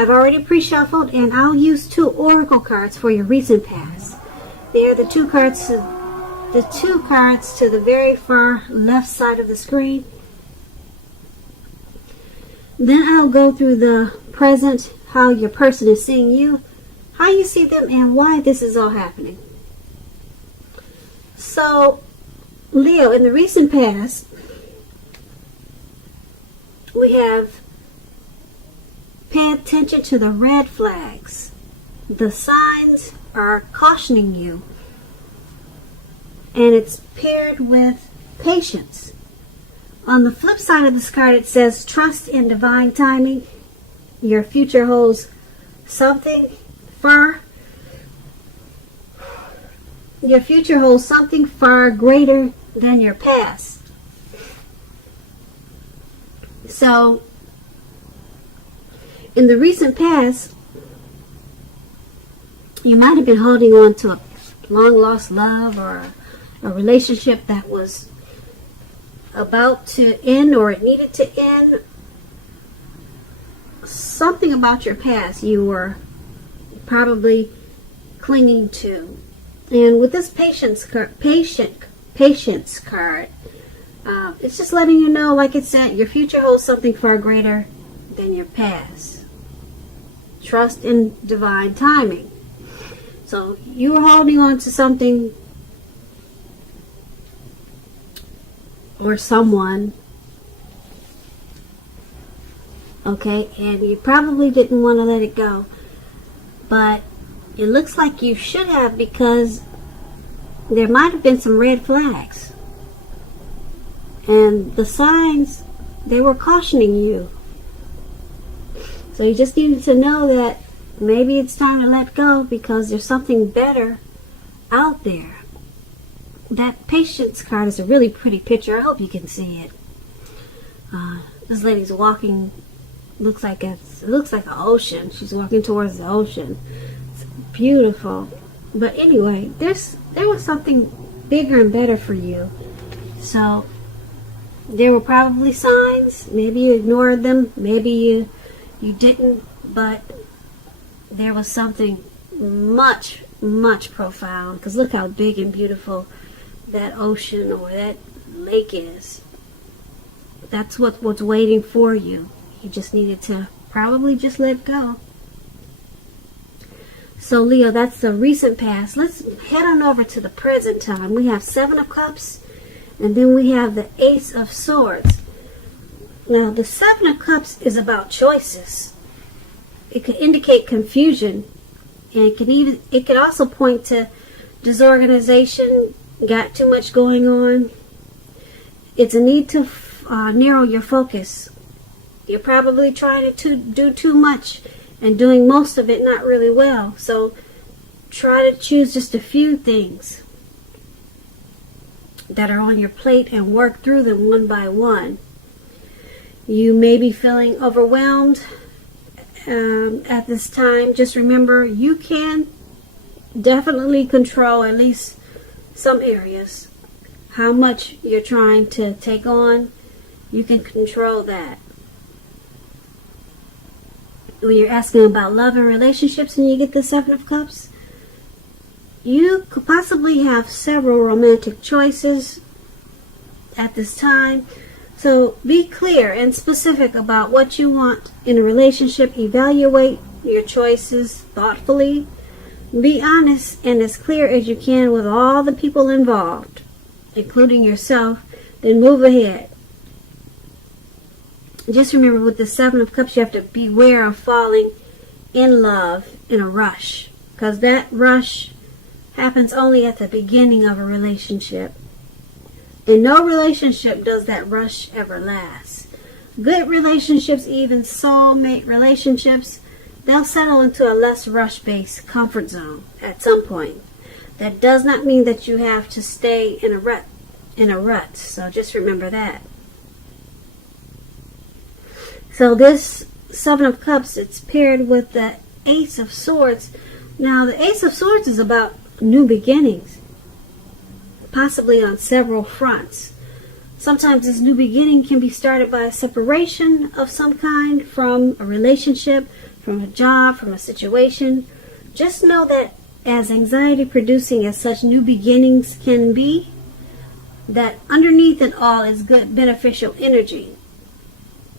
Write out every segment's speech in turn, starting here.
I've already pre-shuffled, and I'll use 2 oracle cards for your recent past. They are the two cards to the very far left side of the screen. Then I'll go through the present, how your person is seeing you, how you see them, and why this is all happening. So, Leo, in the recent past, we have pay attention to the red flags. The signs are cautioning you. And it's paired with patience. On the flip side of this card, it says trust in divine timing. Your future holds something far greater than your past. So, in the recent past, you might have been holding on to a long lost love or a relationship that was about to end, or it needed to end. Something about your past you were probably clinging to. And with this patience card, it's just letting you know, like it said, your future holds something far greater than your past. Trust in divine timing. So you were holding on to something or someone, okay, and you probably didn't want to let it go, but it looks like you should have, because there might have been some red flags, and the signs, they were cautioning you. So you just needed to know that maybe it's time to let go, because there's something better out there. That patience card is a really pretty picture. I hope you can see it. This lady's walking. It looks like an ocean. She's walking towards the ocean. It's beautiful. But anyway, there was something bigger and better for you. So there were probably signs. Maybe you ignored them. Maybe you didn't. But there was something much, much profound. Because look how big and beautiful that ocean or that lake is. That's what's waiting for you. You just needed to probably just let go. So Leo, that's the recent past. Let's head on over to the present time. We have 7 of Cups, and then we have the Ace of Swords. Now the 7 of Cups is about choices. It could indicate confusion, and it could also point to disorganization. Got too much going on. It's a need to narrow your focus. You're probably trying to do too much and doing most of it not really well. So try to choose just a few things that are on your plate and work through them one by one. You may be feeling overwhelmed at this time. Just remember, you can definitely control at least some areas. How much you're trying to take on, you can control that. When you're asking about love and relationships and you get the 7 of Cups, you could possibly have several romantic choices at this time. So be clear and specific about what you want in a relationship. Evaluate your choices thoughtfully. Be honest and as clear as you can with all the people involved, including yourself, then move ahead. Just remember, with the 7 of Cups, you have to beware of falling in love in a rush, because that rush happens only at the beginning of a relationship. And no relationship does that rush ever last. Good relationships, even soulmate relationships, they'll settle into a less rush-based comfort zone at some point. That does not mean that you have to stay in a rut. So just remember that. So this 7 of Cups, it's paired with the Ace of Swords. Now the Ace of Swords is about new beginnings, possibly on several fronts. Sometimes this new beginning can be started by a separation of some kind from a relationship, from a job, from a situation. Just know that as anxiety producing as such new beginnings can be, that underneath it all is good beneficial energy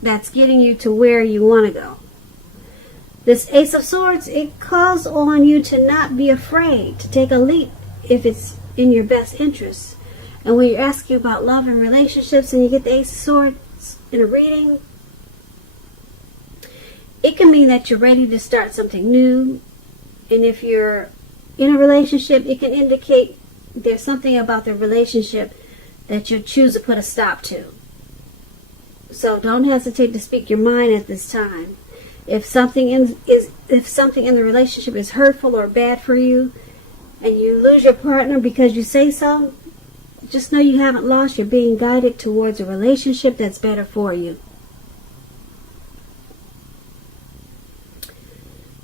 that's getting you to where you want to go. This Ace of Swords, it calls on you to not be afraid to take a leap if it's in your best interest. And when you're asking about love and relationships and you get the Ace of Swords in a reading, it can mean that you're ready to start something new. And if you're in a relationship, it can indicate there's something about the relationship that you choose to put a stop to. So don't hesitate to speak your mind at this time. If something in the relationship is hurtful or bad for you, and you lose your partner because you say so, just know you haven't lost. You're being guided towards a relationship that's better for you.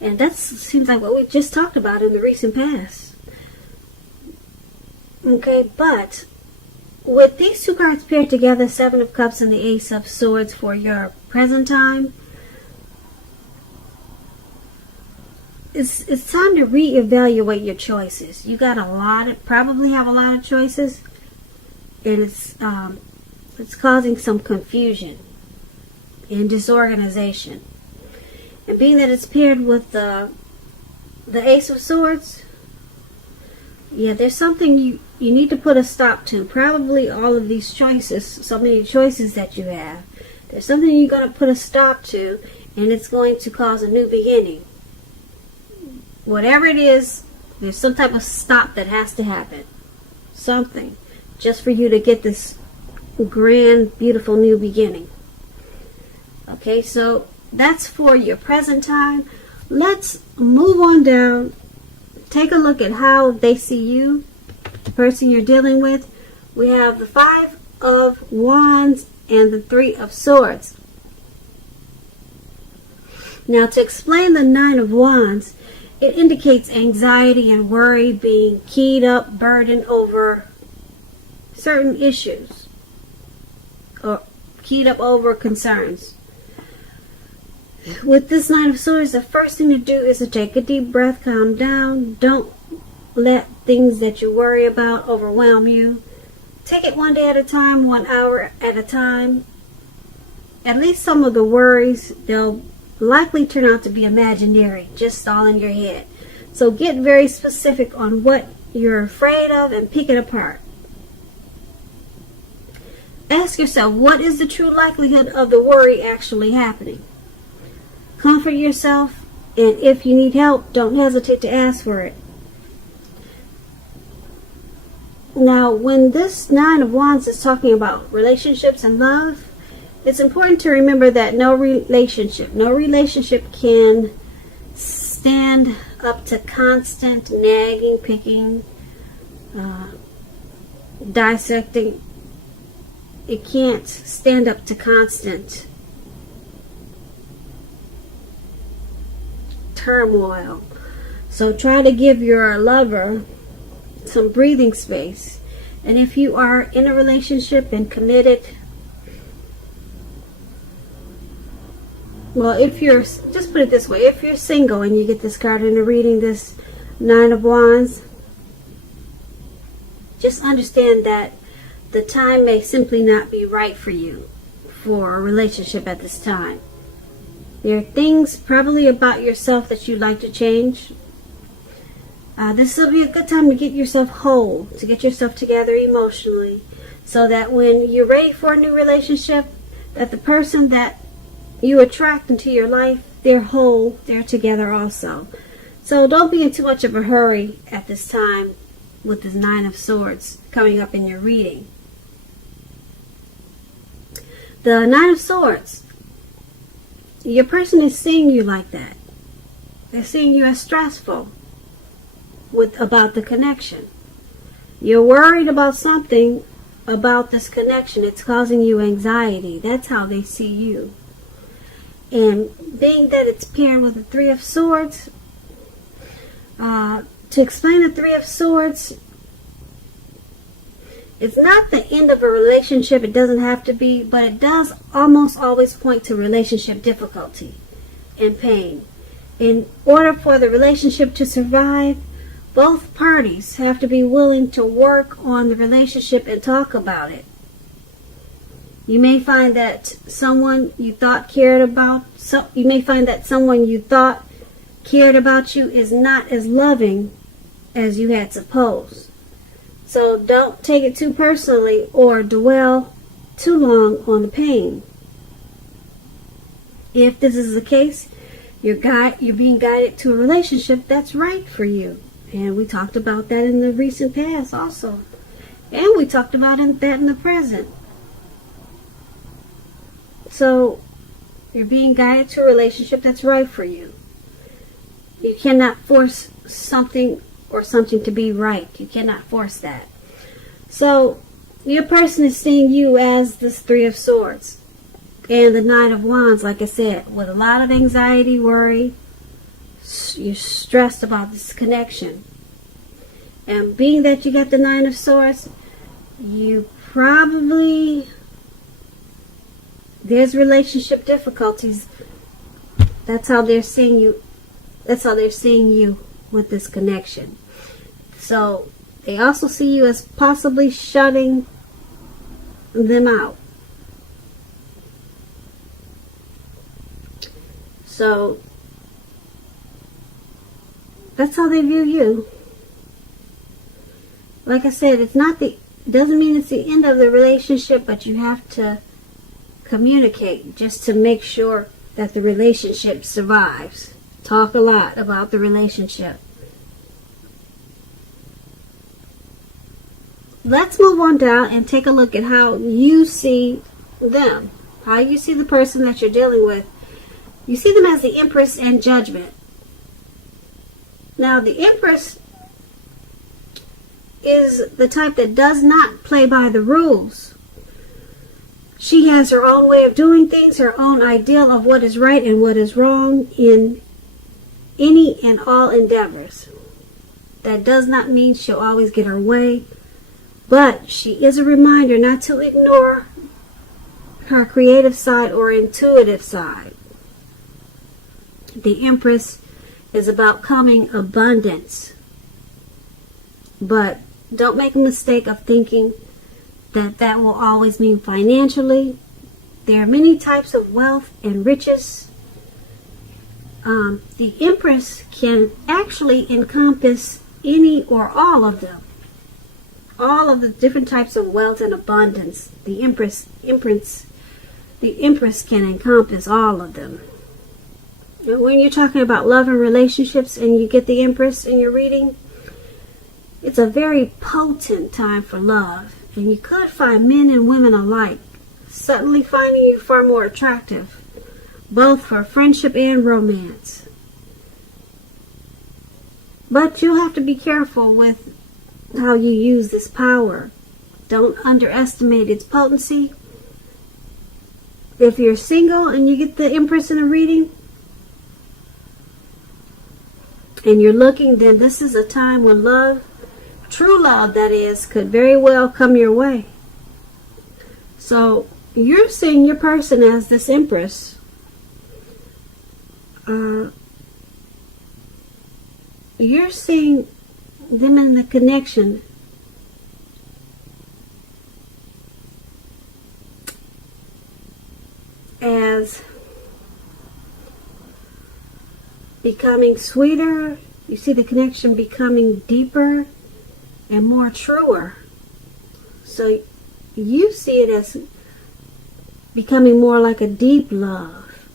And that seems like what we just talked about in the recent past. Okay, but with these two cards paired together, Seven of Cups and the Ace of Swords for your present time, it's time to reevaluate your choices. You got probably have a lot of choices, and it's causing some confusion and disorganization. And being that it's paired with the Ace of Swords, yeah, there's something you need to put a stop to. Probably all of these choices, so many choices that you have, there's something you're going to put a stop to, and it's going to cause a new beginning. Whatever it is, there's some type of stop that has to happen. Something. Just for you to get this grand, beautiful new beginning. Okay, so that's for your present time. Let's move on down. Take a look at how they see you, the person you're dealing with. We have the Five of Wands and the Three of Swords. Now, to explain the Nine of Wands, it indicates anxiety and worry, being keyed up, burdened over certain issues, or keyed up over concerns. With this Nine of Swords, the first thing to do is to take a deep breath, calm down. Don't let things that you worry about overwhelm you. Take it one day at a time, 1 hour at a time. At least some of the worries, they'll likely turn out to be imaginary, just all in your head. So get very specific on what you're afraid of and pick it apart. Ask yourself, what is the true likelihood of the worry actually happening? Comfort yourself, and if you need help, don't hesitate to ask for it. Now, when this Nine of Wands is talking about relationships and love, it's important to remember that no relationship can stand up to constant nagging, picking, dissecting. It can't stand up to constant turmoil. So try to give your lover some breathing space. And if you are in a relationship and committed, well, if you're, just put it this way, if you're single and you get this card in the reading, this Nine of Wands, just understand that the time may simply not be right for you for a relationship at this time. There are things probably about yourself that you'd like to change. This will be a good time to get yourself whole, to get yourself together emotionally, so that when you're ready for a new relationship, that the person that you attract into your life, they're whole, they're together also. So don't be in too much of a hurry at this time with this Nine of Swords coming up in your reading. The Nine of Swords, your person is seeing you like that. They're seeing you as stressful about the connection. You're worried about something about this connection. It's causing you anxiety. That's how they see you. And being that it's paired with the Three of Swords, to explain the Three of Swords, it's not the end of a relationship. It doesn't have to be, but it does almost always point to relationship difficulty and pain. In order for the relationship to survive, both parties have to be willing to work on the relationship and talk about it. You may find that someone you thought cared about you is not as loving as you had supposed. So don't take it too personally or dwell too long on the pain. If this is the case, you're being guided to a relationship that's right for you. And we talked about that in the recent past also. And we talked about that in the present. So you're being guided to a relationship that's right for you. You cannot force something or something to be right. You cannot force that. So your person is seeing you as this Three of Swords and the Knight of Wands, like I said, with a lot of anxiety, worry. You're stressed about this connection. And being that you got the Nine of Swords, there's relationship difficulties. That's how they're seeing you. That's how they're seeing you with this connection. So they also see you as possibly shutting them out. So that's how they view you. Like I said, doesn't mean it's the end of the relationship, but you have to communicate just to make sure that the relationship survives. Talk a lot about the relationship. Let's move on down and take a look at how you see them. How you see the person that you're dealing with. You see them as the Empress and Judgment. Now, the Empress is the type that does not play by the rules. She has her own way of doing things, her own ideal of what is right and what is wrong in any and all endeavors. That does not mean she'll always get her way, but she is a reminder not to ignore her creative side or intuitive side. The Empress is about coming abundance. But don't make a mistake of thinking that will always mean financially. There are many types of wealth and riches. The Empress can actually encompass any or all of them. All of the different types of wealth and abundance. The Empress can encompass all of them. And when you're talking about love and relationships and you get the Empress in your reading, it's a very potent time for love. And you could find men and women alike suddenly finding you far more attractive, both for friendship and romance. But you'll have to be careful with how you use this power. Don't underestimate its potency. If you're single and you get the Empress in a reading, and you're looking, then this is a time when love, true love that is, could very well come your way. So you're seeing your person as this Empress. You're seeing them in the connection as becoming sweeter. You see the connection becoming deeper and more truer. So you see it as becoming more like a deep love.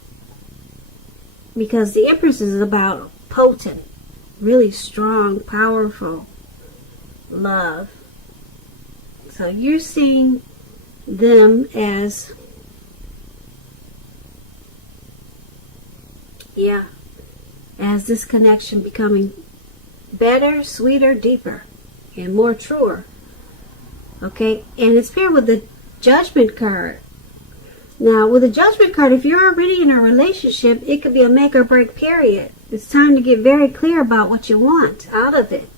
Because the Empress is about potent, really strong, powerful love. So you're seeing them as, as this connection becoming better, sweeter, deeper, and more truer. Okay, and it's paired with the Judgment card. Now, with the Judgment card, if you're already in a relationship, it could be a make or break period. It's time to get very clear about what you want out of it.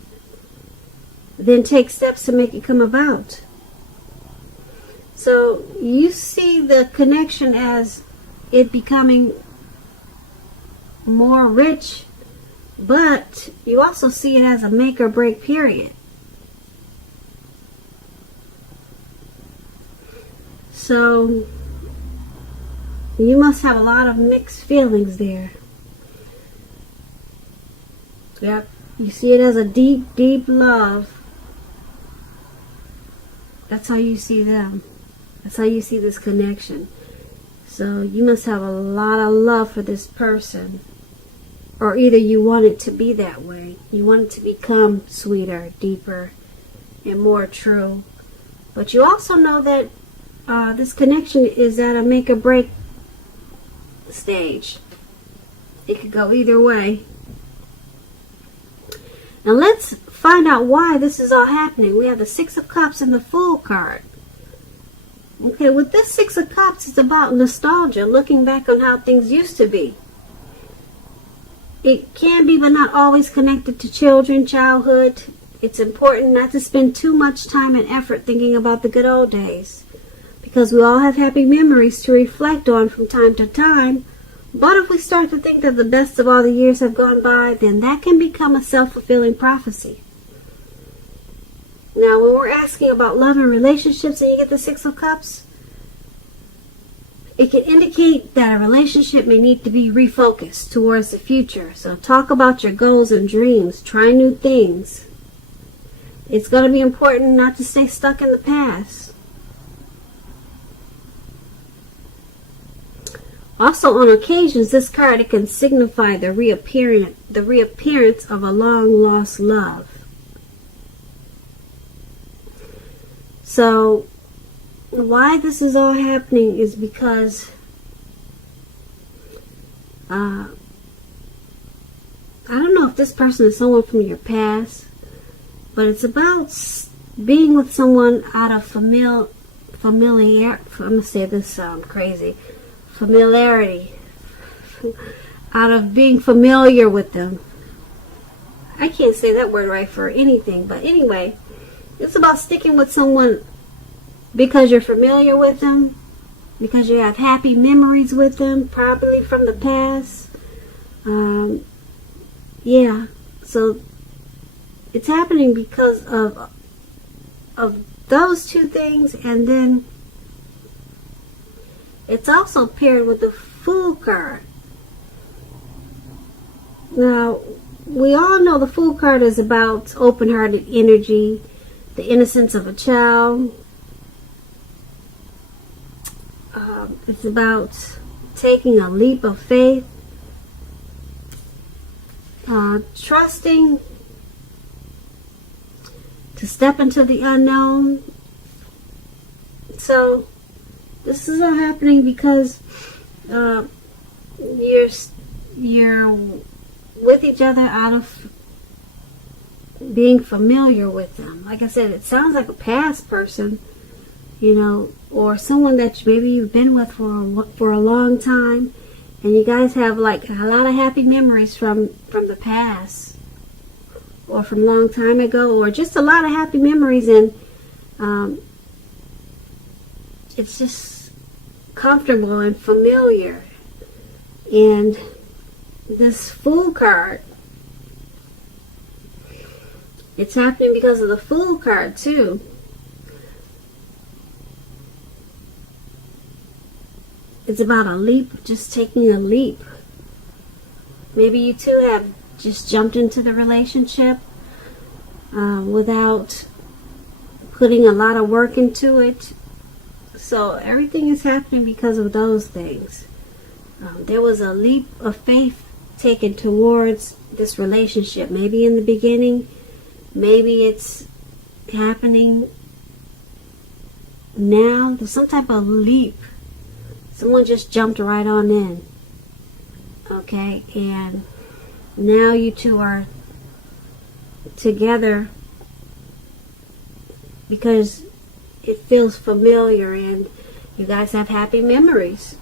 Then take steps to make it come about. So you see the connection as it becoming more rich, but you also see it as a make or break period. So you must have a lot of mixed feelings there. Yep. You see it as a deep, deep love. That's how you see them. That's how you see this connection. So you must have a lot of love for this person. Or either you want it to be that way. You want it to become sweeter, deeper, and more true. But you also know that this connection is at a make or break stage. It could go either way. Now let's find out why this is all happening. We have the Six of Cups and the Fool card. Okay, with this Six of Cups, it's about nostalgia, looking back on how things used to be. It can be, but not always, connected to children, childhood. It's important not to spend too much time and effort thinking about the good old days, because we all have happy memories to reflect on from time to time. But if we start to think that the best of all the years have gone by, then that can become a self-fulfilling prophecy. Now, when we're asking about love and relationships and you get the Six of Cups, it can indicate that a relationship may need to be refocused towards the future. So talk about your goals and dreams. Try new things. It's going to be important not to stay stuck in the past. Also, on occasions, this card, it can signify the reappearance of a long-lost love. So, why this is all happening is because I don't know if this person is someone from your past, but it's about being with someone out of familiarity. I'm going to say this crazy. Familiarity. Out of being familiar with them. I can't say that word right for anything, but anyway, it's about sticking with someone because you're familiar with them, because you have happy memories with them, probably from the past. Yeah, so it's happening because of those two things, and then it's also paired with the Fool card. Now, we all know the Fool card is about open-hearted energy, the innocence of a child. It's about taking a leap of faith, trusting to step into the unknown. So this is all happening because you're with each other out of being familiar with them. Like I said, it sounds like a past person, you know, or someone that maybe you've been with for a long time, and you guys have like a lot of happy memories from the past, or from a long time ago, or just a lot of happy memories, and it's just comfortable and familiar. And this Fool card, it's happening because of the Fool card too. It's about a leap, just taking a leap. Maybe you two have just jumped into the relationship without putting a lot of work into it. So everything is happening because of those things. There was a leap of faith taken towards this relationship. Maybe in the beginning, maybe it's happening now. There's some type of leap. Someone just jumped right on in. Okay, and now you two are together because it feels familiar and you guys have happy memories.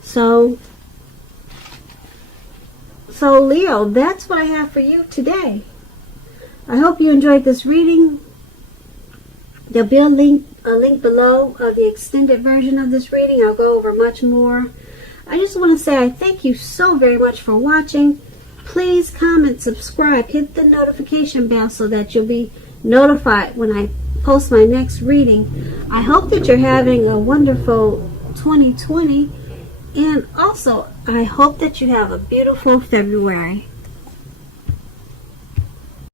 So Leo, that's what I have for you today. I hope you enjoyed this reading. There'll be a link below of the extended version of this reading. I'll go over much more I just want to say I thank you so very much for watching. Please comment, subscribe, hit the notification bell so that you'll be notified when I post my next reading. I hope that you're having a wonderful 2020, and also I hope that you have a beautiful February.